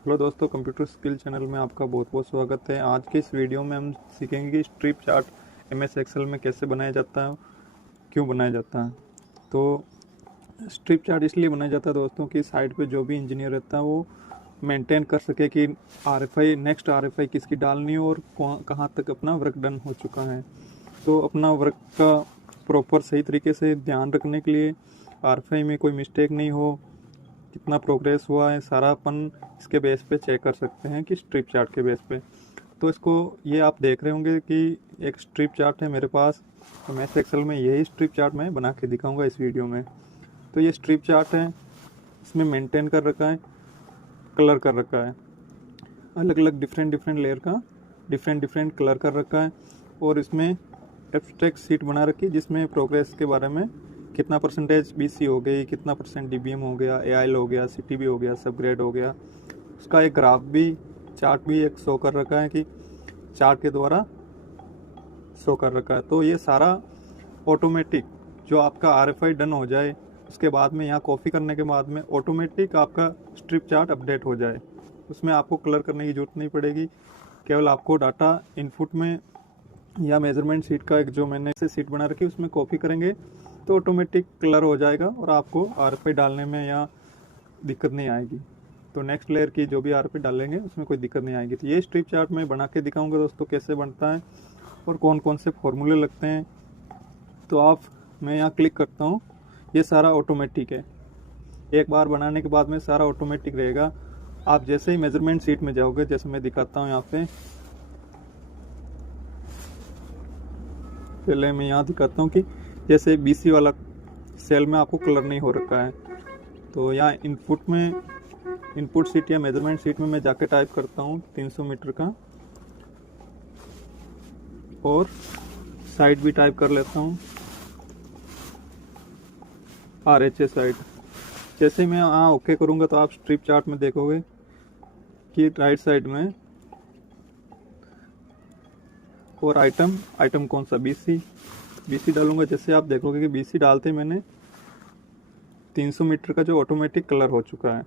Hello दोस्तों, computer skill channel में आपका बहुत बहुत स्वागत है। आज के इस वीडियो में हम सीखेंगे कि स्ट्रिप चार्ट एमएस एक्सेल में कैसे बनाया जाता है, क्यों बनाया जाता है। तो स्ट्रिप चार्ट इसलिए बनाया जाता है दोस्तों कि साइट पे जो भी इंजीनियर रहता है वो मेंटेन कर सके कि आरएफआई नेक्स्ट आरएफआई किसकी डालनी है और कहाँ तक अपना वर्क डन हो चुका है। तो अपना वर्क का प्रॉपर सही तरीके से ध्यान रखने के लिए आरएफआई में कोई मिस्टेक नहीं हो, कितना प्रोग्रेस हुआ है, सारा अपन इसके बेस पे चेक कर सकते हैं कि स्ट्रिप चार्ट के बेस पे। तो इसको ये आप देख रहे होंगे कि एक स्ट्रिप चार्ट है मेरे पास, तो मैं एक्सेल में यही स्ट्रिप चार्ट मैं बना के दिखाऊंगा इस वीडियो में। तो ये स्ट्रिप चार्ट है, इसमें मेंटेन कर रखा है, कलर कर रखा है, अलग अलग डिफरेंट डिफरेंट लेयर का डिफरेंट डिफरेंट कलर कर रखा है। और इसमें एब्स्ट्रैक्ट सीट बना रखी है जिसमें प्रोग्रेस के बारे में कितना परसेंटेज बीसी हो गई, कितना परसेंट डीबीएम हो गया, एआईएल हो गया, सीटीबी हो गया, सबग्रेड हो गया, उसका एक ग्राफ भी, चार्ट भी एक शो कर रखा है कि चार्ट के द्वारा शो कर रखा है। तो ये सारा ऑटोमेटिक जो आपका आरएफआई डन हो जाए उसके बाद में यहाँ कॉपी करने के बाद में ऑटोमेटिक आपका स्ट्रिप चार्ट अपडेट हो जाए, उसमें आपको कलर करने की जरूरत नहीं पड़ेगी। केवल आपको डाटा इनपुट में या मेजरमेंट सीट का एक जो मैंने से सीट बना रखी उसमें कॉपी करेंगे तो ऑटोमेटिक कलर हो जाएगा और आपको आरएफआई डालने में या दिक्कत नहीं आएगी। तो नेक्स्ट लेयर की जो भी आरएफआई डालेंगे उसमें कोई दिक्कत नहीं आएगी। तो ये स्ट्रिप चार्ट मैं बना के दिखाऊंगा दोस्तों कैसे बनता है और कौन कौन से फॉर्मूले लगते हैं। तो मैं यहाँ क्लिक करता हूँ, ये सारा ऑटोमेटिक है। एक बार बनाने के बाद में सारा ऑटोमेटिक रहेगा। आप जैसे ही मेजरमेंट सीट में जाओगे, जैसे मैं दिखाता हूँ यहाँ पे, पहले मैं यहाँ दिखाता हूँ कि जैसे बीसी वाला सेल में आपको कलर नहीं हो रखा है, तो यहाँ इनपुट सीट या मेजरमेंट सीट में मैं जाके टाइप करता हूँ 300 मीटर का और साइड भी टाइप कर लेता हूँ RHS साइड। जैसे मैं यहाँ ओके करूँगा तो आप स्ट्रिप चार्ट में देखोगे कि राइट साइड में और आइटम कौन सा, बीसी डालूंगा। जैसे आप देखोगे कि बीसी डालते मैंने 300 मीटर का जो ऑटोमेटिक कलर हो चुका है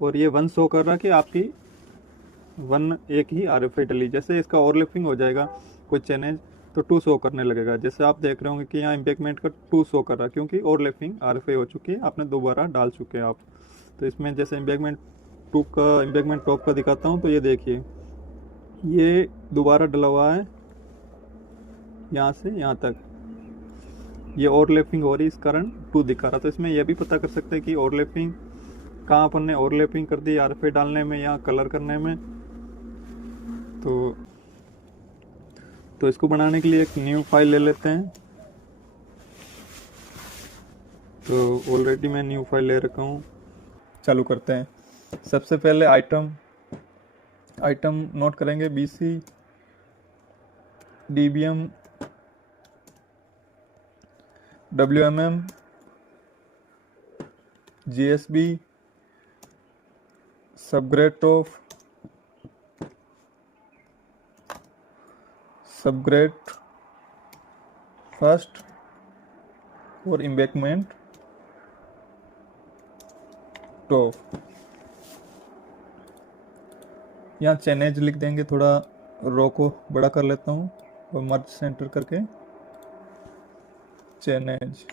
और ये 1 शो कर रहा है कि आपकी 1 एक ही आरएफआई डली। जैसे इसका ओवरलैपिंग हो जाएगा कोई चेंज तो 2 शो करने लगेगा। जैसे आप देख रहे होंगे कि यहाँ इम्पैक्टमेंट का 2 शो कर रहा है क्योंकि ओवरलैपिंग आरएफआई हो चुकी है, आपने दोबारा डाल चुके हैं आप। तो इसमें जैसे इम्पैक्टमेंट टॉप का दिखाता हूँ, तो ये देखिए ये दोबारा डला हुआ है यहाँ से यहाँ तक, ये ओवरलैपिंग हो रही है, इस कारण 2 दिखा रहा। तो इसमें यह भी पता कर सकते हैं कि ओवरलैपिंग कहाँ अपन ने ओवरलैपिंग कर दी आरएफआई डालने में या कलर करने में। तो इसको बनाने के लिए एक न्यू फाइल ले लेते हैं। तो ऑलरेडी मैं न्यू फाइल ले रखा हूँ, चालू करते हैं। सबसे पहले आइटम नोट करेंगे, BC, DBM, WMM, GSB, subgrade top, subgrade first और इम्बैक्टमेंट टॉप। यहाँ चेनेज लिख देंगे, थोड़ा रो को बड़ा कर लेता हूँ और मर्ज सेंटर करके चेनेज।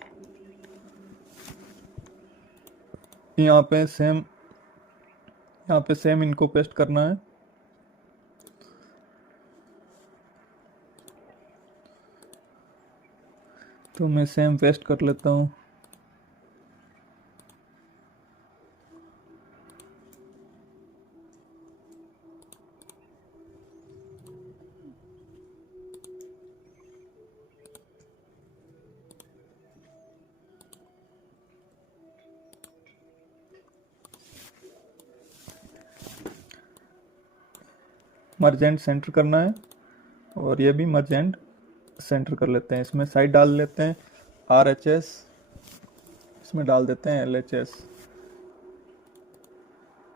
यहाँ पे सेम इनको पेस्ट करना है। तो मैं सेम पेस्ट कर लेता हूँ। मर्ज एंड सेंटर करना है और ये भी मर्ज एंड सेंटर कर लेते हैं। इसमें साइड डाल लेते हैं RHS, इसमें डाल देते हैं LHS।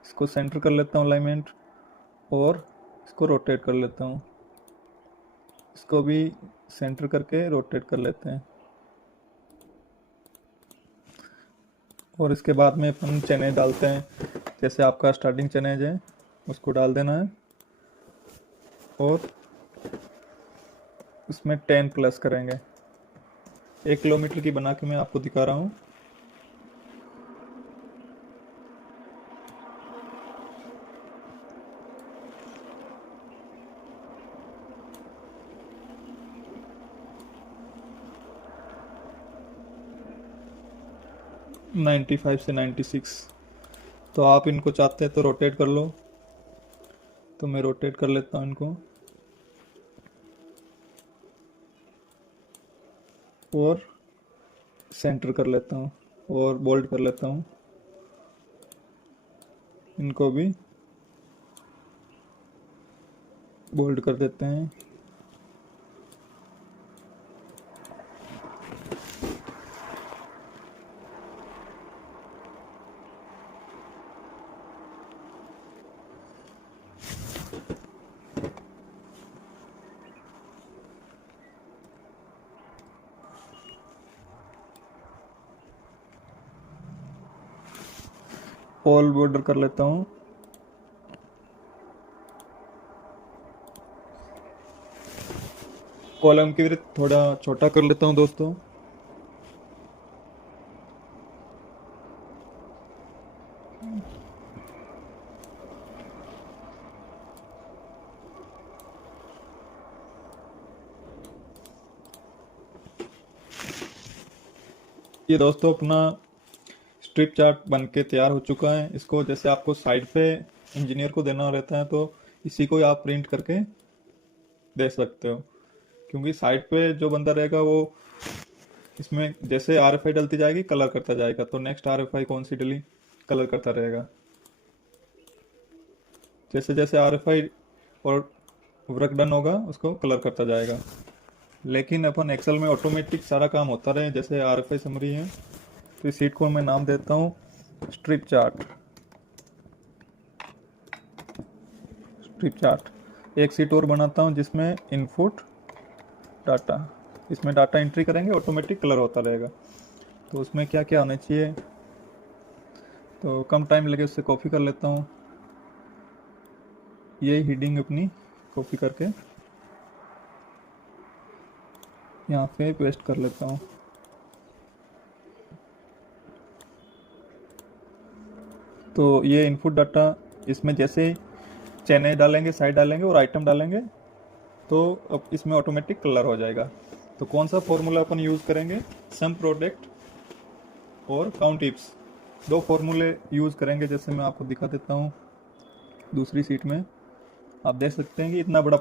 इसको सेंटर कर लेता हूँ अलाइनमेंट और इसको रोटेट कर लेता हूँ। इसको भी सेंटर करके रोटेट कर लेते हैं। और इसके बाद में अपन चने डालते हैं। जैसे आपका स्टार्टिंग चने है उसको डाल देना है और उसमें 10 प्लस करेंगे। 1 किलोमीटर की बना के मैं आपको दिखा रहा हूँ। । 95 से 96। तो आप इनको चाहते हैं तो रोटेट कर लो, तो मैं रोटेट कर लेता हूँ इनको और सेंटर कर लेता हूँ और बोल्ड कर लेता हूँ। इनको भी बोल्ड कर देते हैं। ऑल बॉर्डर कर लेता हूँ। कॉलम की भी थोड़ा छोटा कर लेता हूँ दोस्तों। ये दोस्तों अपना स्ट्रिप चार्ट बन के तैयार हो चुका है। इसको जैसे आपको साइड पे इंजीनियर को देना रहता है तो इसी को आप प्रिंट करके दे सकते हो, क्योंकि साइड पे जो बंदा रहेगा वो इसमें जैसे RFI डलती जाएगी कलर करता जाएगा, तो नेक्स्ट RFI कौन सी डली कलर करता रहेगा। जैसे जैसे RFI और वर्क डन होगा उसको कलर करता जाएगा। लेकिन अपन एक्सेल में ऑटोमेटिक सारा काम होता रहे। जैसे RFI समरी है तो इस सीट को मैं नाम देता हूँ स्ट्रिप चार्ट। स्ट्रिप चार्ट एक सीट और बनाता हूँ जिसमें इनपुट डाटा, इसमें डाटा एंट्री करेंगे, ऑटोमेटिक कलर होता रहेगा। तो उसमें क्या क्या आना चाहिए, तो कम टाइम लगे उससे कॉपी कर लेता हूँ। ये हेडिंग अपनी कॉपी करके यहाँ पे पेस्ट कर लेता हूँ। तो ये इनपुट डाटा, इसमें जैसे चेन्नई डालेंगे, साइड डालेंगे और आइटम डालेंगे तो अब इसमें ऑटोमेटिक कलर हो जाएगा। तो कौन सा फॉर्मूला अपन यूज़ करेंगे, सम प्रोडक्ट और काउंट इप्स, दो फॉर्मूले यूज़ करेंगे। जैसे मैं आपको दिखा देता हूँ दूसरी सीट में, आप देख सकते हैं कि इतना बड़ा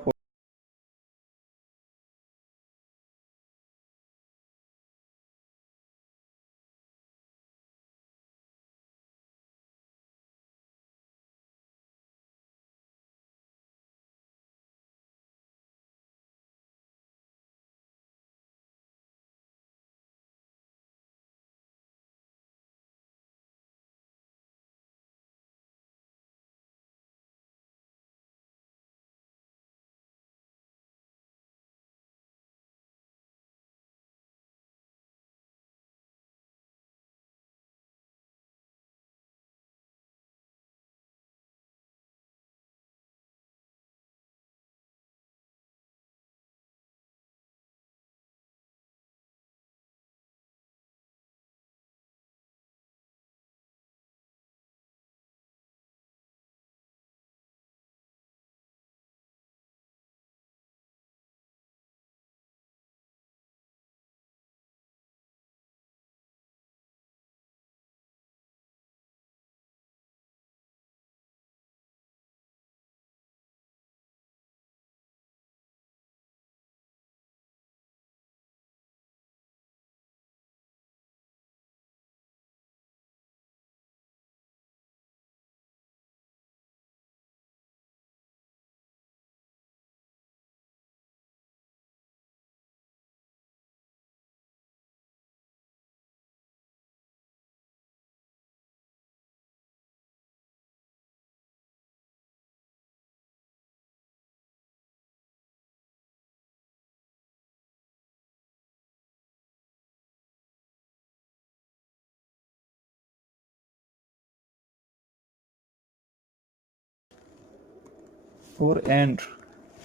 और एंड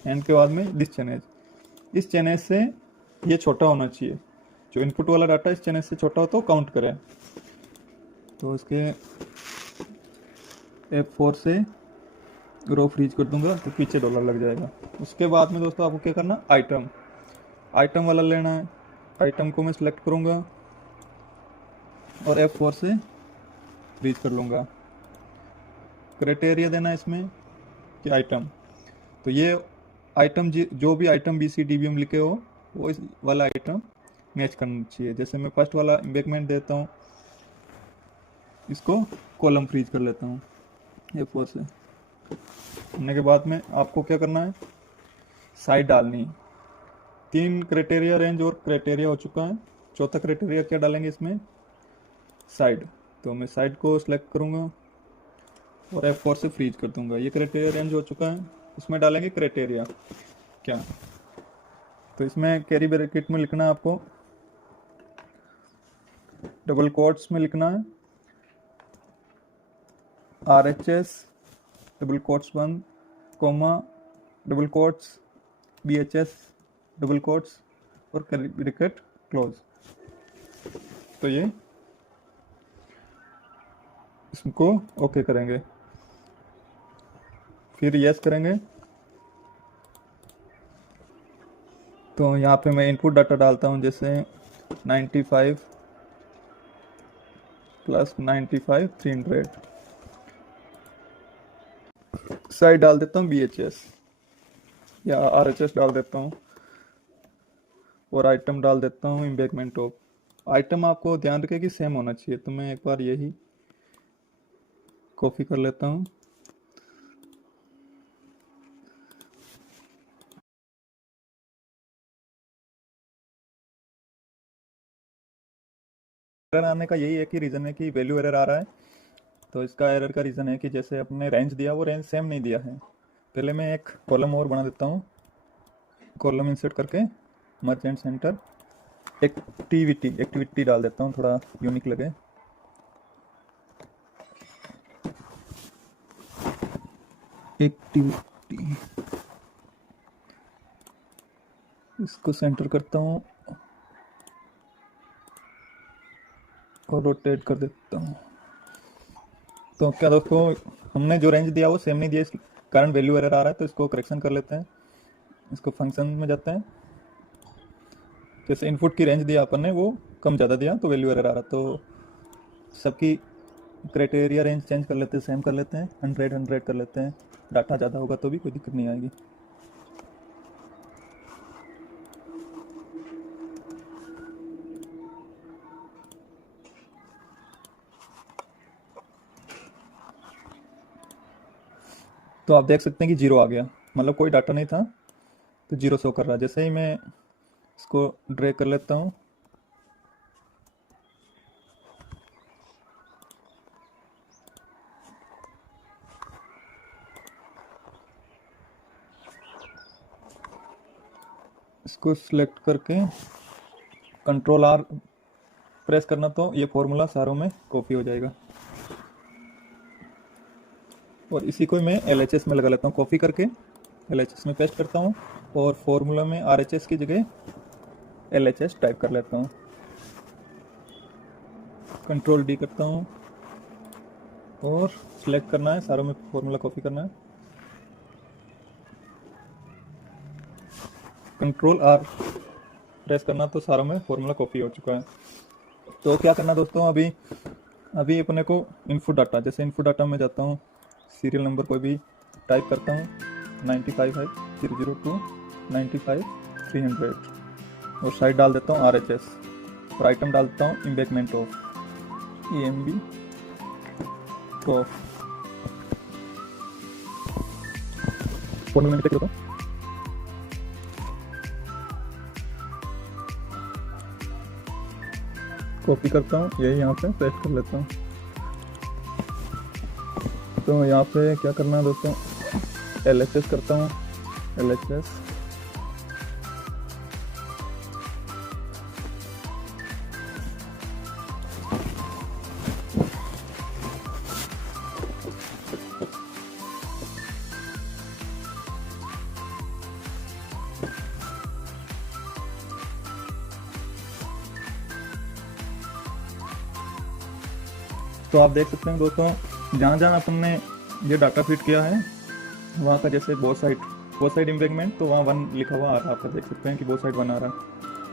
के बाद में दिस चेनेज, इस चेनेज से ये छोटा होना चाहिए, जो इनपुट वाला डाटा इस चेनेज से छोटा हो तो काउंट करें। तो इसके F4 से रो फ्रीज कर दूंगा तो पीछे डॉलर लग जाएगा। उसके बाद में दोस्तों आपको क्या करना, आइटम वाला लेना है। आइटम को मैं सिलेक्ट करूंगा और F4 से फ्रीज कर लूँगा। क्राइटेरिया देना है इसमें कि आइटम, तो ये आइटम जो भी आइटम BCDBM लिखे हो वो इस वाला आइटम मैच करना चाहिए। जैसे मैं फर्स्ट वाला एम्बेकमेंट देता हूँ, इसको कॉलम फ्रीज कर लेता हूँ F4 से। करने के बाद में आपको क्या करना है, साइड डालनी। 3 क्राइटेरिया रेंज और क्राइटेरिया हो चुका है, चौथा क्राइटेरिया क्या डालेंगे इसमें, साइड। तो मैं साइड को सिलेक्ट करूँगा और F4 से फ्रीज कर दूंगा। ये क्राइटेरिया रेंज हो चुका है, इसमें डालेंगे क्राइटेरिया क्या। तो इसमें कैरी ब्रैकेट में लिखना है आपको, डबल कोट्स में लिखना है RHS डबल कोट्स बंद, comma double quotes BHS double quotes और कैरी ब्रैकेट क्लोज। तो ये इसको ओके करेंगे, फिर यस करेंगे। तो यहाँ पे मैं इनपुट डाटा डालता हूँ, जैसे 95 प्लस 95 300। साइड डाल देता हूँ BHS या RHS डाल देता हूँ और आइटम डाल देता हूँ एम्बेकमेंट ऑफ। आइटम आपको ध्यान रखें कि सेम होना चाहिए, तो मैं एक बार यही कॉपी कर लेता हूँ। एरर आने का यही एक ही रीज़न है कि वैल्यू एरर आ रहा है। तो इसका एरर का रीज़न है कि जैसे अपने रेंज दिया वो रेंज सेम नहीं दिया है। पहले मैं एक कॉलम और बना देता हूँ, कॉलम इंसर्ट करके मर्चेंट सेंटर एक्टिविटी डाल देता हूँ, थोड़ा यूनिक लगे। एक्टिविटी, इसको सेंटर करता हूँ और रोटेट कर देता हूँ। तो क्या दोस्तों, हमने जो रेंज दिया वो सेम नहीं दिया, इस कारण वैल्यू एरर आ रहा है। तो इसको करेक्शन कर लेते हैं, इसको फंक्शन में जाते हैं। जैसे इनपुट की रेंज दिया अपन ने वो कम ज़्यादा दिया तो वैल्यू एरर आ रहा। तो सबकी क्राइटेरिया रेंज चेंज कर लेते हैं, सेम कर लेते हैं, 100 कर लेते हैं। डाटा ज़्यादा होगा तो भी कोई दिक्कत नहीं आएगी। तो आप देख सकते हैं कि 0 आ गया, मतलब कोई डाटा नहीं था तो 0 शो कर रहा है। जैसे ही मैं इसको ड्रैग कर लेता हूँ, इसको सिलेक्ट करके कंट्रोल R प्रेस करना तो ये फॉर्मूला सारों में कॉपी हो जाएगा। और इसी को मैं LHS में लगा लेता हूँ, कॉपी करके LHS में पेस्ट करता हूँ और फॉर्मूला में RHS की जगह LHS टाइप कर लेता हूँ। कंट्रोल D करता हूँ और सिलेक्ट करना है, सारों में फॉर्मूला कॉपी करना है। कंट्रोल R प्रेस करना तो सारों में फॉर्मूला कॉपी हो चुका है। तो क्या करना दोस्तों, अभी अपने को इनपुट डाटा, जैसे इनपुट डाटा में जाता हूँ, सीरियल नंबर कोई भी टाइप करता हूँ 955002 95 300 और साइड डाल देता हूँ RHS और आइटम डालता हूँ embankment of EMB of. Formula में लिख देता हूँ, कॉपी करता हूँ, यही यहाँ पे पेस्ट कर लेता हूँ। तो यहाँ पे क्या करना है दोस्तों, LHS करता हूँ, LHS तो आप देख सकते हैं दोस्तों, जहाँ जहाँ अपन ने ये डाटा फीड किया है वहाँ का, जैसे बोथ साइड इम्बैगमेंट, तो वहाँ 1 लिखा हुआ आ रहा है, आप देख सकते हैं कि बोथ साइड 1 आ रहा है।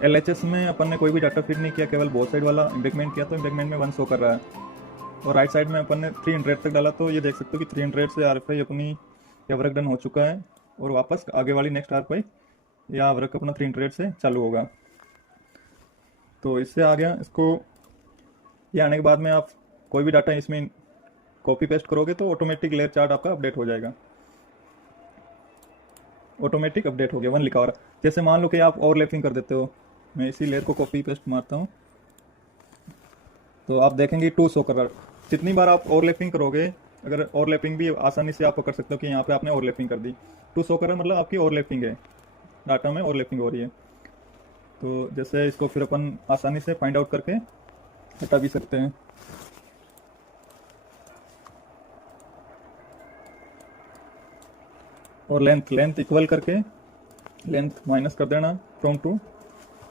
LHS में अपन ने कोई भी डाटा फीड नहीं किया, केवल बोथ साइड वाला इम्बैगमेंट किया, तो इम्बैगमेंट में 1 शो कर रहा है। और राइट साइड में अपन ने 300 तक डाला, तो ये देख सकते हो कि 300 से RFI अपनी या वर्क डन हो चुका है, और वापस आगे वाली नेक्स्ट RFI या वर्क अपना 300 से चालू होगा। तो इससे आ गया। इसको ये आने के बाद में आप कोई भी डाटा इसमें कॉपी पेस्ट करोगे तो ऑटोमेटिक लेयर चार्ट आपका अपडेट हो जाएगा। ऑटोमेटिक अपडेट हो गया, 1 लिखा हो रहा है। जैसे मान लो कि आप ओवरलैपिंग कर देते हो, मैं इसी लेयर को कॉपी पेस्ट मारता हूँ, तो आप देखेंगे 2 शो कर रहा है। जितनी बार आप ओवरलैपिंग करोगे, अगर ओवरलैपिंग भी आसानी से आप पकड़ सकते हो कि यहाँ पे आपने ओवरलैपिंग कर दी, 2 शो कर रहा है, मतलब आपकी ओवरलैपिंग है, डाटा में ओवरलैपिंग हो रही है। तो जैसे इसको फिर अपन आसानी से फाइंड आउट करके हटा भी सकते हैं। और लेंथ इक्वल करके लेंथ माइनस कर देना फ्रॉम टू,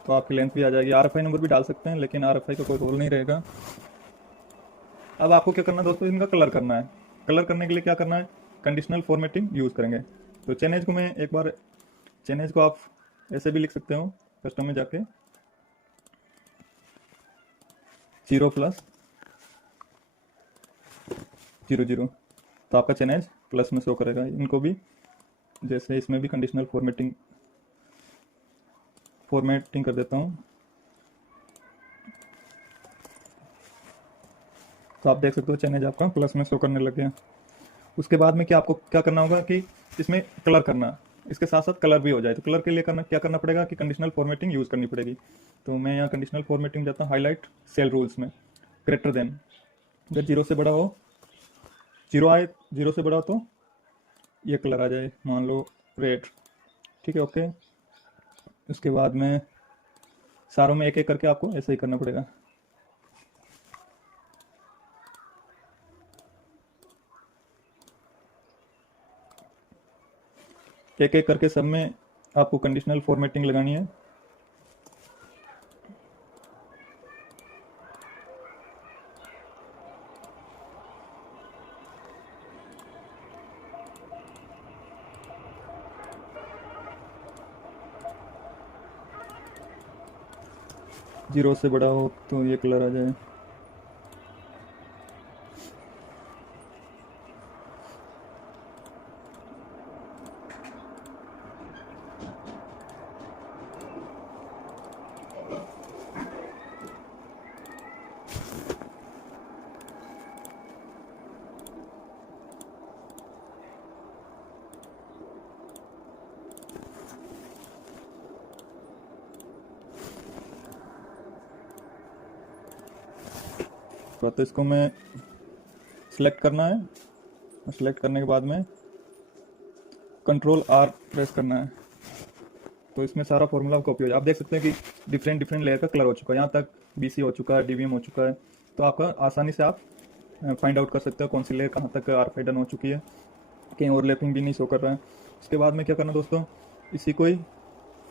तो आपकी लेंथ भी आ जाएगी। RFI नंबर भी डाल सकते हैं, लेकिन RFI का कोई रोल नहीं रहेगा। अब आपको क्या करना है दोस्तों, इनका कलर करना है। कलर करने के लिए क्या करना है, कंडीशनल फॉर्मेटिंग यूज़ करेंगे। तो चेन को मैं एक बार, चेन को आप ऐसे भी लिख सकते हो, कस्टम में जाके 0+00, तो आपका चेन प्लस में शो करेगा। इनको भी जैसे इसमें भी कंडीशनल फॉर्मेटिंग कर देता हूँ, तो आप देख सकते हो चेन आपका प्लस में शो करने लग गया। उसके बाद में आपको क्या करना होगा कि इसमें कलर करना, इसके साथ साथ कलर भी हो जाए। तो कलर के लिए क्या करना पड़ेगा कि कंडीशनल फॉर्मेटिंग यूज़ करनी पड़ेगी। तो मैं यहाँ कंडीशनल फॉर्मेटिंग जाता हूँ, हाईलाइट सेल रूल्स में, ग्रेटर देन, अगर 0 से बड़ा हो, 0 आए, 0 से बड़ा हो तो ये कलर आ जाए, मान लो रेड, ठीक है, ओके। उसके बाद में सारों में एक एक करके आपको ऐसे ही करना पड़ेगा। एक एक करके सब में आपको कंडीशनल फॉर्मेटिंग लगानी है। जीरो से बड़ा हो तो ये कलर आ जाए। तो इसको मैं सिलेक्ट करना है, और सिलेक्ट करने के बाद में Ctrl+R प्रेस करना है, तो इसमें सारा फॉर्मूला कॉपी हो जाए। आप देख सकते हैं कि डिफरेंट लेयर का कलर हो चुका है, यहाँ तक BC हो चुका है, DBM हो चुका है। तो आपका आसानी से आप फाइंड आउट कर सकते हो कौन सी लेयर कहाँ तक RFI डन हो चुकी है, कहीं ओवरलैपिंग भी नहीं शो कर रहा है। उसके बाद में क्या करना दोस्तों, इसी को ही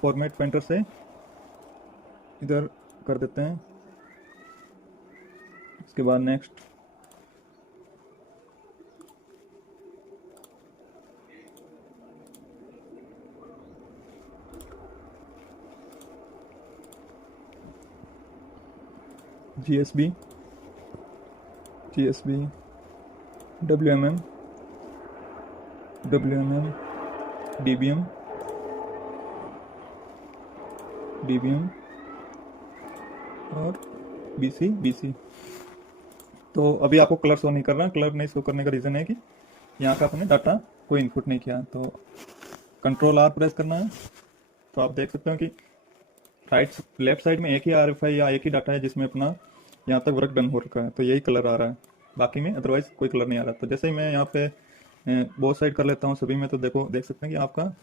फॉर्मेट पेंटर से इधर कर देते हैं। उसके बाद नेक्स्ट, GSB, WMM, DBM और BC। तो अभी आपको कलर शो नहीं कर रहा। कलर नहीं शो करने का रीज़न है कि यहाँ का अपने डाटा कोई इनपुट नहीं किया। तो Ctrl+R प्रेस करना है, तो आप देख सकते हो कि लेफ्ट साइड में एक ही RFI या एक ही डाटा है जिसमें अपना यहाँ तक वर्क डन हो रखा है, तो यही कलर आ रहा है, बाकी में अदरवाइज कोई कलर नहीं आ रहा। तो जैसे ही मैं यहाँ पे बोथ साइड कर लेता हूँ सभी में, तो देख सकते हैं कि आपका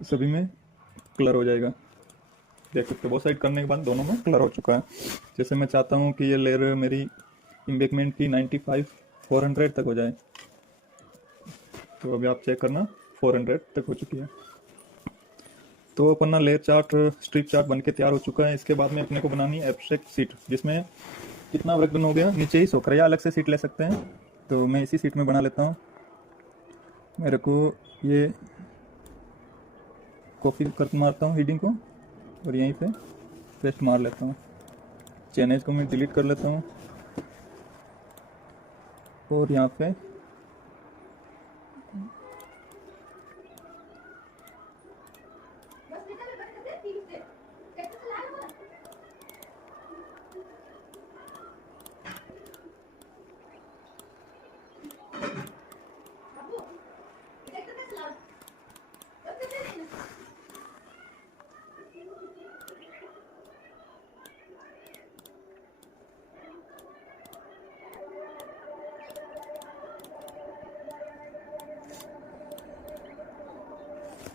सभी में कलर हो जाएगा। देख सकते हो बोथ साइड करने के बाद दोनों में कलर हो चुका है। जैसे मैं चाहता हूँ कि ये लेयर मेरी इम्बैगमेंट की 95-400 तक हो जाए, तो अभी आप चेक करना 400 तक हो चुकी है। तो अपना लेयर चार्ट, स्ट्रिप चार्ट बनके तैयार हो चुका है। इसके बाद में अपने को बनानी है एब्स्ट्रैक्ट शीट, जिसमें कितना वर्क डन हो गया नीचे ही शो कर, या अलग से सीट ले सकते हैं। तो मैं इसी सीट में बना लेता हूँ। मेरे को ये कॉपी कर मारता हूँ हीडिंग को और यहीं पे पेस्ट मार लेता हूँ। चेनेज को मैं डिलीट कर लेता हूँ और यहाँ पे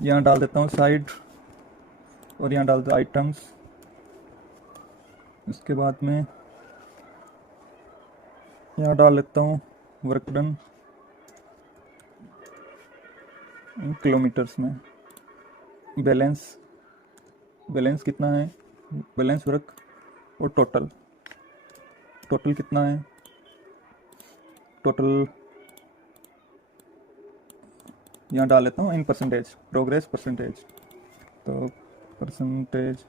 यहाँ डाल देता हूँ साइड और यहाँ डाल दो आइटम्स। उसके बाद में यहाँ डाल लेता हूँ वर्क डन किलोमीटर्स में। बैलेंस कितना है, बैलेंस वर्क और टोटल कितना है, टोटल यहाँ डाल लेता हूँ इन परसेंटेज, प्रोग्रेस परसेंटेज। तो परसेंटेज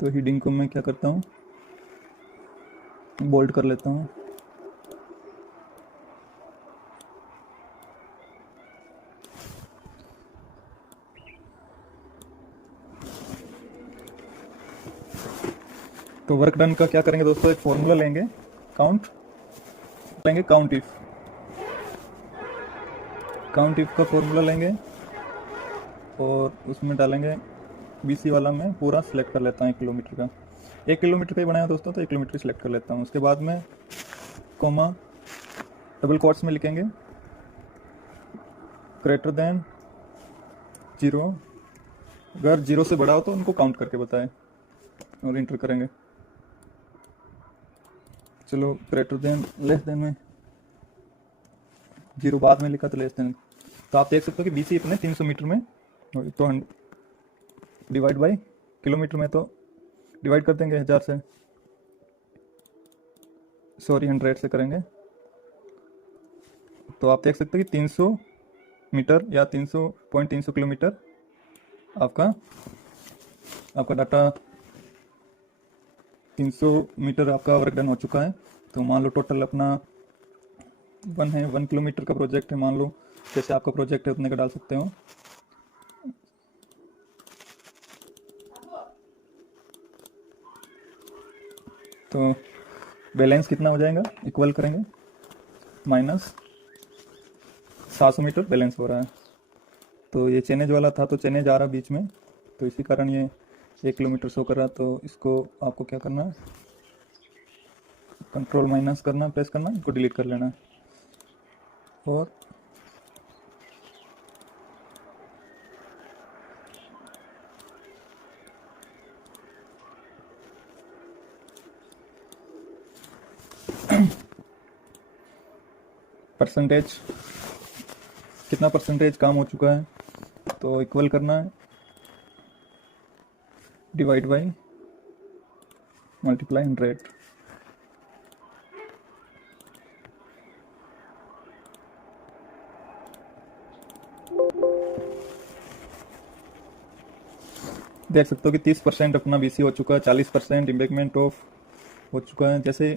तो हीडिंग को मैं क्या करता हूँ, बोल्ड कर लेता हूँ। तो वर्क डन का क्या करेंगे दोस्तों, एक फॉर्मूला लेंगे काउंट इफ का फॉर्मूला लेंगे और उसमें डालेंगे बीसी वाला। मैं पूरा सिलेक्ट कर लेता हूँ 1 किलोमीटर का, 1 किलोमीटर का ही बनाया दोस्तों, तो 1 किलोमीटर सिलेक्ट कर लेता हूँ। उसके बाद में कॉमा डबल कोट्स में लिखेंगे ग्रेटर देन 0, अगर 0 से बड़ा हो तो उनको काउंट करके बताएं और इंटर करेंगे। चलो ग्रेटर देन, लेस देन में 0 बाद में लिखा तो लेस देन। तो आप देख सकते हो कि बीसी अपने 300 मीटर में, तो डिवाइड बाई किलोमीटर में तो डिवाइड कर देंगे 1000 से, सॉरी 100 से करेंगे। तो आप देख सकते हो कि 300 मीटर या 300 किलोमीटर आपका डाटा 300 मीटर आपका वर्क डन हो चुका है। तो मान लो टोटल अपना 1 किलोमीटर का प्रोजेक्ट है, मान लो जैसे आपका प्रोजेक्ट है उतने का डाल सकते हो। तो बैलेंस कितना हो जाएगा, इक्वल करेंगे माइनस 700 मीटर बैलेंस हो रहा है। तो ये चेनेज वाला था तो चेनेज आ रहा बीच में, तो इसी कारण ये 1 किलोमीटर शो कर रहा। तो इसको आपको क्या करना है, कंट्रोल माइनस करना, प्रेस करना, इसको डिलीट कर लेना है। और परसेंटेज, कितना परसेंटेज काम हो चुका है, तो इक्वल करना है डिवाइड बाई मल्टीप्लाई 100। देख सकते हो कि 30% अपना बीसी हो चुका है, 40% इम्बैकमेंट ऑफ हो चुका है। जैसे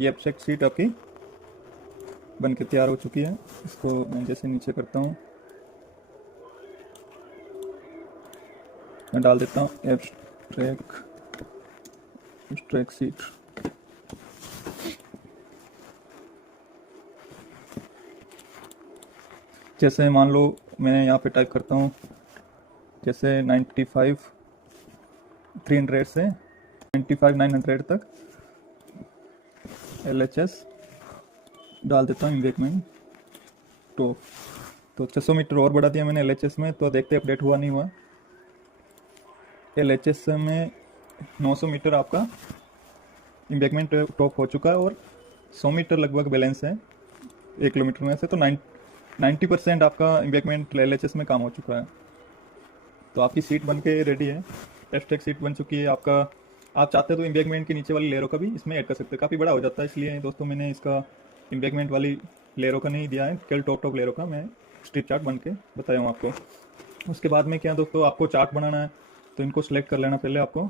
ये एब्स्ट्रैक्ट शीट आपकी बन के तैयार हो चुकी है। इसको मैं जैसे नीचे करता हूँ, मैं डाल देता हूँ एब्स्ट्रैक्ट शीट। जैसे मान लो मैं यहाँ पे टाइप करता हूँ, जैसे 95 300 से 95 900 तक LHS डाल देता हूँ इम्बैकमेंट टॉप। तो 600 मीटर और बढ़ा दिया मैंने LHS में, तो देखते अपडेट हुआ नहीं हुआ। LHS में 900 मीटर आपका इम्बैकमेंट टॉप हो चुका है और 100 मीटर लगभग बैलेंस है 1 किलोमीटर में से। तो 90% आपका इम्बैकमेंट LHS में काम हो चुका है। तो आपकी सीट बन के रेडी है, टेस्ट ट्रैक सीट बन चुकी है आपका। आप चाहते तो एम्बैगमेंट के नीचे वाली लेयरों का भी इसमें ऐड कर सकते हैं, काफ़ी बड़ा हो जाता है, इसलिए दोस्तों मैंने इसका एम्बैगमेंट वाली लेयरों का नहीं दिया है, केवल टॉप लेयरों का मैं स्ट्रिप चार्ट बन के बताया हूँ आपको। उसके बाद में क्या दोस्तों, आपको चार्ट बनाना है तो इनको सिलेक्ट कर लेना, पहले आपको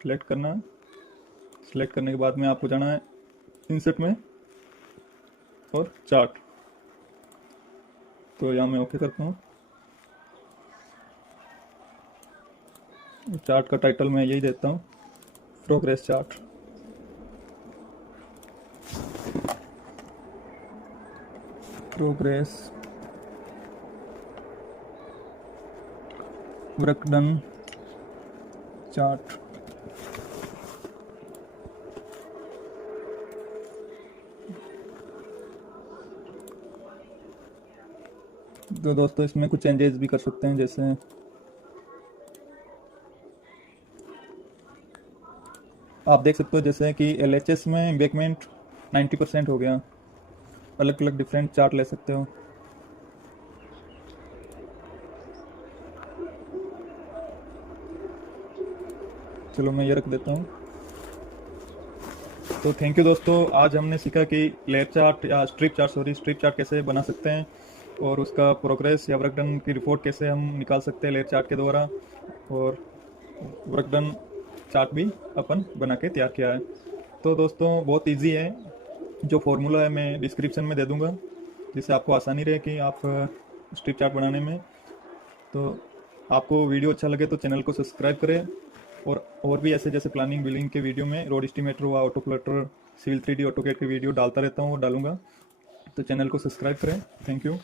सिलेक्ट करना है। सिलेक्ट करने के बाद में आपको जाना है इंसर्ट में और चार्ट, तो यहाँ मैं ओके करता हूँ। चार्ट का टाइटल मैं यही देता हूँ, progress chart. Progress work done chart. तो दोस्तों इसमें कुछ चेंजेस भी कर सकते हैं, जैसे आप देख सकते हो जैसे कि LHS में एम्बैगमेंट 90% हो गया। अलग अलग डिफरेंट चार्ट ले सकते हो। चलो मैं ये रख देता हूँ। तो थैंक यू दोस्तों, आज हमने सीखा कि लेयर चार्ट या स्ट्रिप चार्ट कैसे बना सकते हैं, और उसका प्रोग्रेस या वर्क डन की रिपोर्ट कैसे हम निकाल सकते हैं लेयर चार्ट के द्वारा, और वर्क डन चार्ट भी अपन बना के तैयार किया है। तो दोस्तों बहुत इजी है, जो फॉर्मूला है मैं डिस्क्रिप्शन में दे दूंगा, जिससे आपको आसानी रहे कि आप स्ट्रिप चार्ट बनाने में। तो आपको वीडियो अच्छा लगे तो चैनल को सब्सक्राइब करें, और भी ऐसे जैसे प्लानिंग बिल्डिंग के वीडियो में रोड एस्टिमेटर व auto plotter, civil 3D AutoCAD के वीडियो डालता रहता हूँ और डालूंगा, तो चैनल को सब्सक्राइब करें। Thank you.